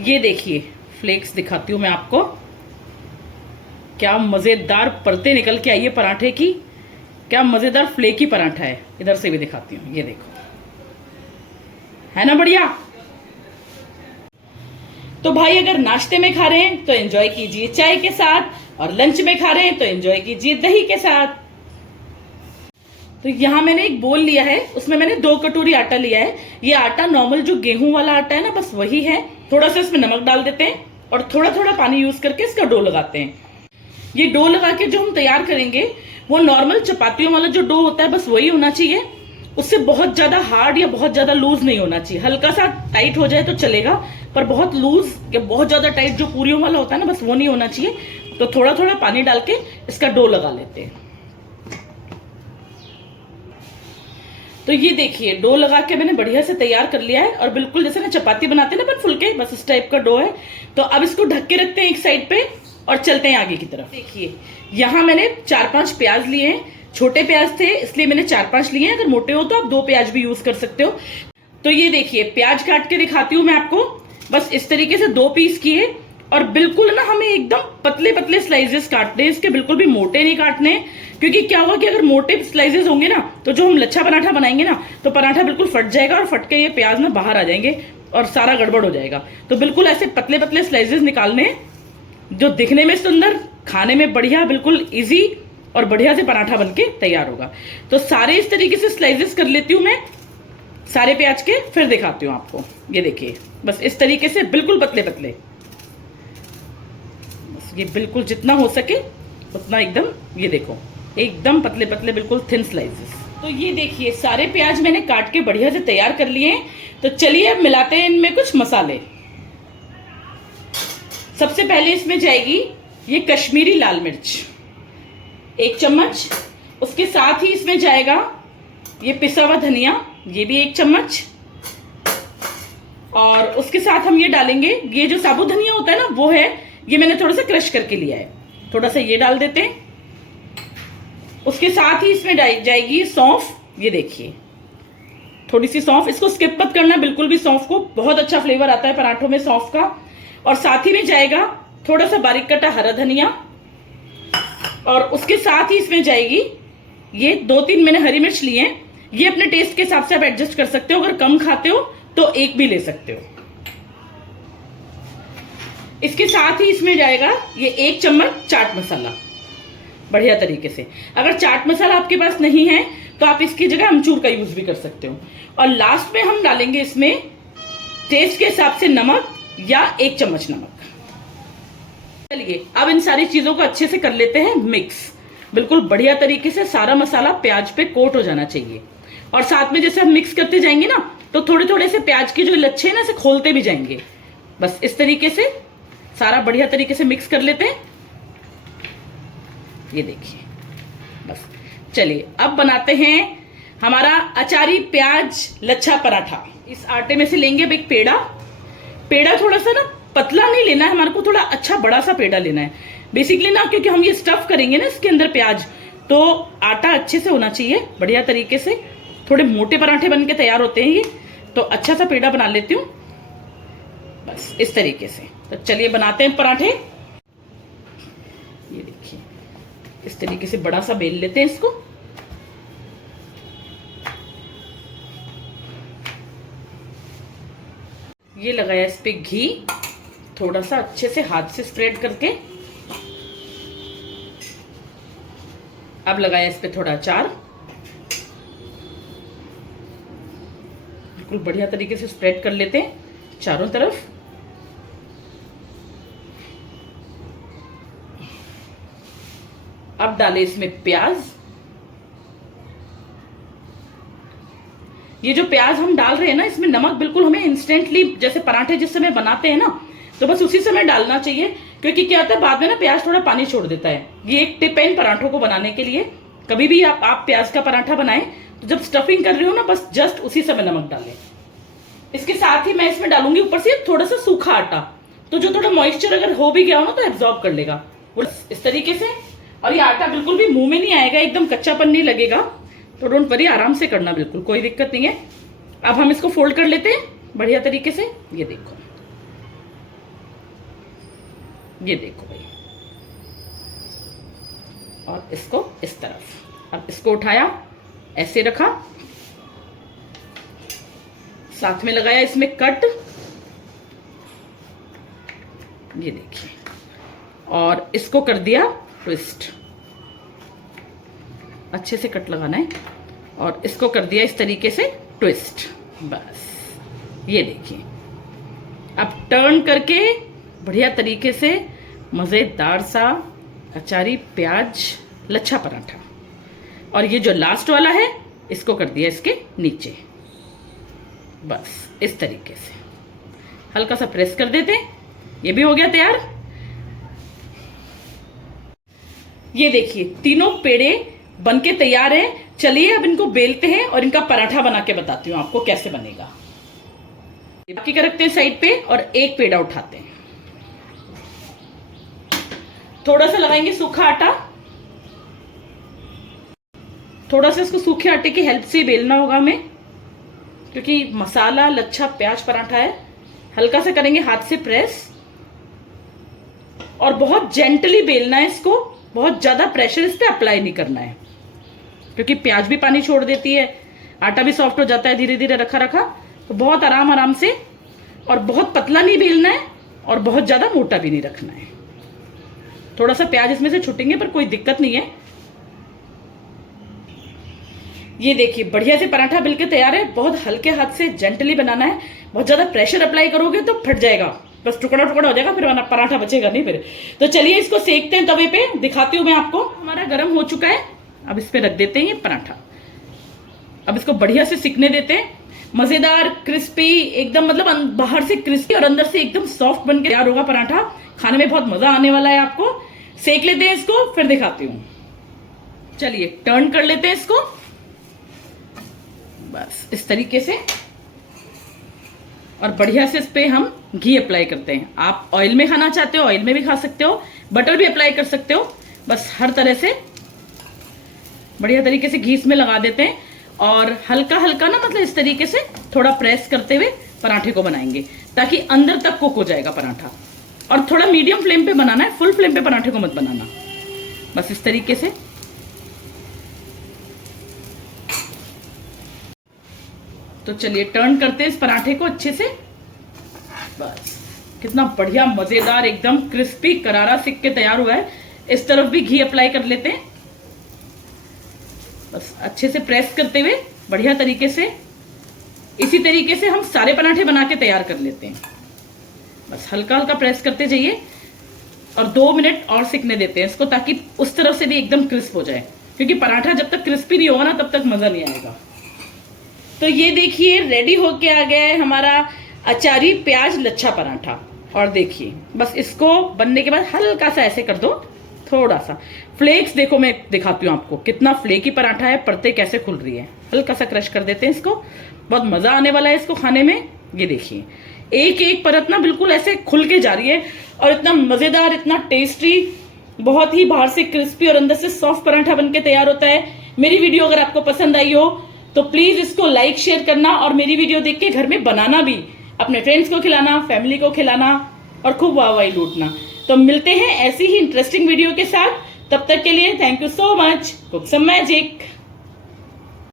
ये देखिए फ्लेक्स दिखाती हूँ मैं आपको, क्या मजेदार परतें निकल के आई है पराठे की, क्या मजेदार फ्लेकी पराठा है। इधर से भी दिखाती हूँ, ये देखो, है ना बढ़िया। तो भाई अगर नाश्ते में खा रहे हैं तो एंजॉय कीजिए चाय के साथ, और लंच में खा रहे हैं तो एंजॉय कीजिए दही के साथ। तो यहाँ मैंने एक बोल लिया है, उसमें मैंने 2 कटोरी आटा लिया है। ये आटा नॉर्मल जो गेहूं वाला आटा है ना, बस वही है। थोड़ा सा इसमें नमक डाल देते हैं और थोड़ा थोड़ा पानी यूज करके इसका डो लगाते हैं। ये डो लगा के जो हम तैयार करेंगे वो नॉर्मल चपातियों वाला जो डो होता है बस वही होना चाहिए। उससे बहुत ज्यादा हार्ड या बहुत ज्यादा लूज नहीं होना चाहिए। हल्का सा टाइट हो जाए तो चलेगा, पर बहुत लूज या बहुत ज्यादा टाइट जो पूरियों वाला होता है ना, बस वो नहीं होना चाहिए। तो थोड़ा थोड़ा पानी डाल के इसका डो लगा लेते हैं। तो ये देखिए डो लगा के मैंने बढ़िया से तैयार कर लिया है, और बिल्कुल जैसे ना चपाती बनाते हैं ना अपन फुलके, बस इस टाइप का डो है। तो अब इसको ढक के रखते हैं एक साइड पे और चलते हैं आगे की तरफ। देखिए यहाँ मैंने 4-5 प्याज लिए हैं। छोटे प्याज थे इसलिए मैंने 4-5 लिए हैं। अगर मोटे हो तो आप 2 प्याज भी यूज कर सकते हो। तो ये देखिए प्याज काट के दिखाती हूँ मैं आपको। बस इस तरीके से 2 पीस किए, और बिल्कुल ना हमें एकदम पतले पतले स्लाइसेस काटने हैं इसके, बिल्कुल भी मोटे नहीं काटने। क्योंकि क्या होगा कि अगर मोटे स्लाइसेस होंगे ना, तो जो हम लच्छा पराठा बनाएंगे ना, तो पराठा बिल्कुल फट जाएगा, और फट के ये प्याज ना बाहर आ जाएंगे और सारा गड़बड़ हो जाएगा। तो बिल्कुल ऐसे पतले पतले स्लाइसेस निकालने, जो दिखने में सुंदर, खाने में बढ़िया, बिल्कुल इजी और बढ़िया से पराठा बनके तैयार होगा। तो सारे इस तरीके से स्लाइसेस कर लेती हूँ मैं सारे प्याज के, फिर दिखाती हूँ आपको। ये देखिए बस इस तरीके से बिल्कुल पतले पतले, ये बिल्कुल जितना हो सके उतना एकदम, ये देखो एकदम पतले पतले बिल्कुल थिन स्लाइसेस। तो ये देखिए सारे प्याज मैंने काट के बढ़िया से तैयार कर लिए हैं। तो चलिए अब मिलाते हैं इनमें कुछ मसाले। सबसे पहले इसमें जाएगी ये कश्मीरी लाल मिर्च 1 चम्मच। उसके साथ ही इसमें जाएगा ये पिसा हुआ धनिया, ये भी 1 चम्मच। और उसके साथ हम ये डालेंगे, ये जो साबुत धनिया होता है ना वो है, ये मैंने थोड़ा सा क्रश करके लिया है, थोड़ा सा ये डाल देते हैं। उसके साथ ही इसमें जाएगी सौंफ, ये देखिए थोड़ी सी सौंफ, इसको स्किप मत करना बिल्कुल भी, सौंफ को बहुत अच्छा फ्लेवर आता है पराठों में सौंफ का। और साथ ही में जाएगा थोड़ा सा बारीक कटा हरा धनिया, और उसके साथ ही इसमें जाएगी ये 2-3 मैंने हरी मिर्च लिए हैं। ये अपने टेस्ट के हिसाब से आप एडजस्ट कर सकते हो, अगर कम खाते हो तो 1 भी ले सकते हो। इसके साथ ही इसमें जाएगा ये 1 चम्मच चाट मसाला बढ़िया तरीके से। अगर चाट मसाला आपके पास नहीं है तो आप इसकी जगह अमचूर का यूज भी कर सकते हो। और लास्ट में हम डालेंगे इसमें टेस्ट के हिसाब से नमक, या 1 चम्मच नमक। चलिए अब इन सारी चीजों को अच्छे से कर लेते हैं मिक्स। बिल्कुल बढ़िया तरीके से सारा मसाला प्याज पे कोट हो जाना चाहिए। और साथ में जैसे हम मिक्स करते जाएंगे ना, तो थोड़े थोड़े से प्याज के जो लच्छे हैं ना, इसे खोलते भी जाएंगे। बस इस तरीके से सारा बढ़िया तरीके से मिक्स कर लेते हैं। ये देखिए बस। चलिए अब बनाते हैं हमारा अचारी प्याज लच्छा पराठा। इस आटे में से लेंगे अब एक पेड़ा। पेड़ा थोड़ा सा ना पतला नहीं लेना है हमारे को, थोड़ा अच्छा बड़ा सा पेड़ा लेना है बेसिकली ना, क्योंकि हम ये स्टफ करेंगे ना इसके अंदर प्याज, तो आटा अच्छे से होना चाहिए बढ़िया तरीके से। थोड़े मोटे पराठे बन के तैयार होते हैं ये, तो अच्छा सा पेड़ा बना लेती हूँ बस इस तरीके से। तो चलिए बनाते हैं पराठे। ये देखिए इस तरीके से बड़ा सा बेल लेते हैं इसको। ये लगाया इस पे घी, थोड़ा सा अच्छे से हाथ से स्प्रेड करके। अब लगाया इस पे थोड़ा अचार, बिल्कुल बढ़िया तरीके से स्प्रेड कर लेते हैं चारों तरफ। अब डाले इसमें प्याज। ये जो प्याज हम डाल रहे हैं ना, इसमें नमक बिल्कुल हमें इंस्टेंटली, जैसे पराठे जिस समय बनाते हैं ना, तो बस उसी समय डालना चाहिए। क्योंकि क्या होता है बाद में ना प्याज थोड़ा पानी छोड़ देता है। ये एक टिप है इन पराठों को बनाने के लिए। कभी भी आप प्याज का पराठा बनाएं तो जब स्टफिंग कर रहे हो ना, बस जस्ट उसी समय नमक डालें। इसके साथ ही मैं इसमें डालूंगी ऊपर से थोड़ा सा सूखा आटा, तो जो थोड़ा मॉइस्चर अगर हो भी गया हो ना तो एब्जॉर्ब कर लेगा इस तरीके से। और ये आटा बिल्कुल भी मुंह में नहीं आएगा, एकदम कच्चापन नहीं लगेगा। तो डोंट वरी, आराम से करना, बिल्कुल कोई दिक्कत नहीं है। अब हम इसको फोल्ड कर लेते हैं बढ़िया तरीके से। ये देखो ये देखो भाई, और इसको इस तरफ। अब इसको उठाया, ऐसे रखा, साथ में लगाया इसमें कट, ये देखिए, और इसको कर दिया ट्विस्ट। अच्छे से कट लगाना है, और इसको कर दिया इस तरीके से ट्विस्ट। बस ये देखिए, अब टर्न करके बढ़िया तरीके से मज़ेदार सा अचारी प्याज लच्छा पराठा। और ये जो लास्ट वाला है इसको कर दिया इसके नीचे। बस इस तरीके से हल्का सा प्रेस कर देते, ये भी हो गया तैयार। ये देखिए तीनों पेड़े बनके तैयार हैं। चलिए अब इनको बेलते हैं और इनका पराठा बना के बताती हूँ आपको कैसे बनेगा। बाकी का रखते हैं साइड पे और एक पेड़ा उठाते हैं। थोड़ा सा लगाएंगे सूखा आटा, थोड़ा सा इसको सूखे आटे की हेल्प से बेलना होगा हमें, क्योंकि मसाला लच्छा प्याज पराठा है। हल्का सा करेंगे हाथ से प्रेस, और बहुत जेंटली बेलना है इसको, बहुत ज्यादा प्रेशर इस पे अप्लाई नहीं करना है, क्योंकि प्याज भी पानी छोड़ देती है, आटा भी सॉफ्ट हो जाता है धीरे धीरे रखा रखा। तो बहुत आराम आराम से, और बहुत पतला नहीं बेलना है और बहुत ज्यादा मोटा भी नहीं रखना है। थोड़ा सा प्याज इसमें से छूटेंगे पर कोई दिक्कत नहीं है। ये देखिए बढ़िया से पराठा बिल के तैयार है। बहुत हल्के हाथ से जेंटली बनाना है, बहुत ज्यादा प्रेशर अप्लाई करोगे तो फट जाएगा, बस टुकड़ा टुकड़ा हो जाएगा, फिर पराठा बचेगा नहीं फिर। तो चलिए इसको सेकते हैं तवे पे, दिखाती हूँ मैं आपको। हमारा गर्म हो चुका है, अब इस पे रख देते हैं ये पराठा। अब इसको बढ़िया से सिकने देते हैं। मजेदार क्रिस्पी एकदम, मतलब बाहर से क्रिस्पी और अंदर से एकदम सॉफ्ट बन के तैयार होगा पराठा। खाने में बहुत मजा आने वाला है आपको। सेक लेते हैं इसको, फिर दिखाती हूँ। चलिए टर्न कर लेते हैं इसको, बस इस तरीके से, और बढ़िया से इस पे हम घी अप्लाई करते हैं। आप ऑयल में खाना चाहते हो ऑयल में भी खा सकते हो, बटर भी अप्लाई कर सकते हो। बस हर तरह से बढ़िया तरीके से घी इसमें लगा देते हैं, और हल्का हल्का ना, मतलब इस तरीके से थोड़ा प्रेस करते हुए पराठे को बनाएंगे, ताकि अंदर तक कुक हो जाएगा पराठा। और थोड़ा मीडियम फ्लेम पे बनाना है, फुल फ्लेम पे पराठे को मत बनाना। बस इस तरीके से। तो चलिए टर्न करते हैं इस पराठे को अच्छे से। बस कितना बढ़िया मजेदार एकदम क्रिस्पी करारा सिक के तैयार हुआ है। इस तरफ भी घी अप्लाई कर लेते हैं, बस अच्छे से प्रेस करते हुए बढ़िया तरीके से। इसी तरीके से हम सारे पराठे बना के तैयार कर लेते हैं। बस हल्का हल्का प्रेस करते जाइए, और 2 मिनट और सिकने देते हैं इसको, ताकि उस तरफ से भी एकदम क्रिस्प हो जाए, क्योंकि पराठा जब तक क्रिस्पी नहीं होगा ना तब तक मजा नहीं आएगा। तो ये देखिए रेडी होके आ गया है हमारा अचारी प्याज लच्छा पराठा। और देखिए बस इसको बनने के बाद हल्का सा ऐसे कर दो, थोड़ा सा फ्लेक्स देखो, मैं दिखाती हूँ आपको कितना फ्लेकी पराठा है, परतें कैसे खुल रही है। हल्का सा क्रश कर देते हैं इसको, बहुत मजा आने वाला है इसको खाने में। ये देखिए एक एक परत ना बिल्कुल ऐसे खुल के जा रही है, और इतना मजेदार, इतना टेस्टी, बहुत ही बाहर से क्रिस्पी और अंदर से सॉफ्ट पराठा बनके तैयार होता है। मेरी वीडियो अगर आपको पसंद आई हो तो प्लीज इसको लाइक शेयर करना, और मेरी वीडियो देख के घर में बनाना भी, अपने फ्रेंड्स को खिलाना, फैमिली को खिलाना, और खूब वाहवाही लूटना। तो मिलते हैं ऐसी ही इंटरेस्टिंग वीडियो के साथ, तब तक के लिए thank you so much. Cook some magic.